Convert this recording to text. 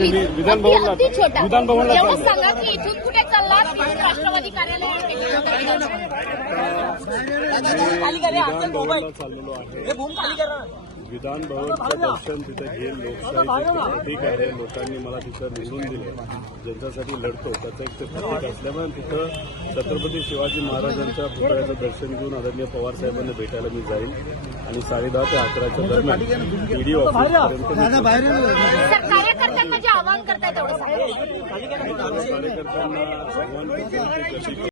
विधान भवनला एवढं सांगा की इथून कुठे चालला राष्ट्रवादी कार्यालयात चाललेलो आहे. विधान भवनचं दर्शन तिथे घेऊन लोकशाहीचं प्रतीक आहे. लोकांनी मला तिथं निवडून दिलं, ज्यांच्यासाठी लढतो त्याचं एक ते प्रतीक असल्यामुळे तिथं छत्रपती शिवाजी महाराजांच्या पुतळ्याचं दर्शन घेऊन आदरणीय पवार साहेबांना भेटायला मी जाईल आणि 10:30 ते 11च्या दरम्यान ईडी ऑफिसपर्यंत कार्यकर्त्यांना जे आवाहन करतायत तेवढं कार्यकर्त्यांना आव्हान करतो की